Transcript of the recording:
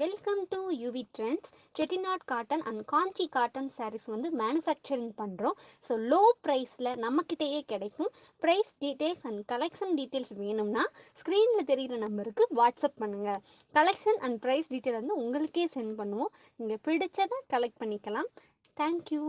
Welcome to UV Trendz. Chettinad Cotten and Kanchi Cotton sarees வந்து manufacturing பண்ணுறோம். So low ப்ரைஸில் நம்மக்கிட்டேயே கிடைக்கும். Price details and collection details வேணும்னா ஸ்க்ரீனில் தெரிகிற நம்பருக்கு வாட்ஸ்அப் பண்ணுங்கள். கலெக்ஷன் அண்ட் ப்ரைஸ் டீட்டெயில் வந்து உங்களுக்கே சென்ட் பண்ணுவோம். நீங்கள் பிடிச்சதை கலெக்ட் பண்ணிக்கலாம். தேங்க்யூ.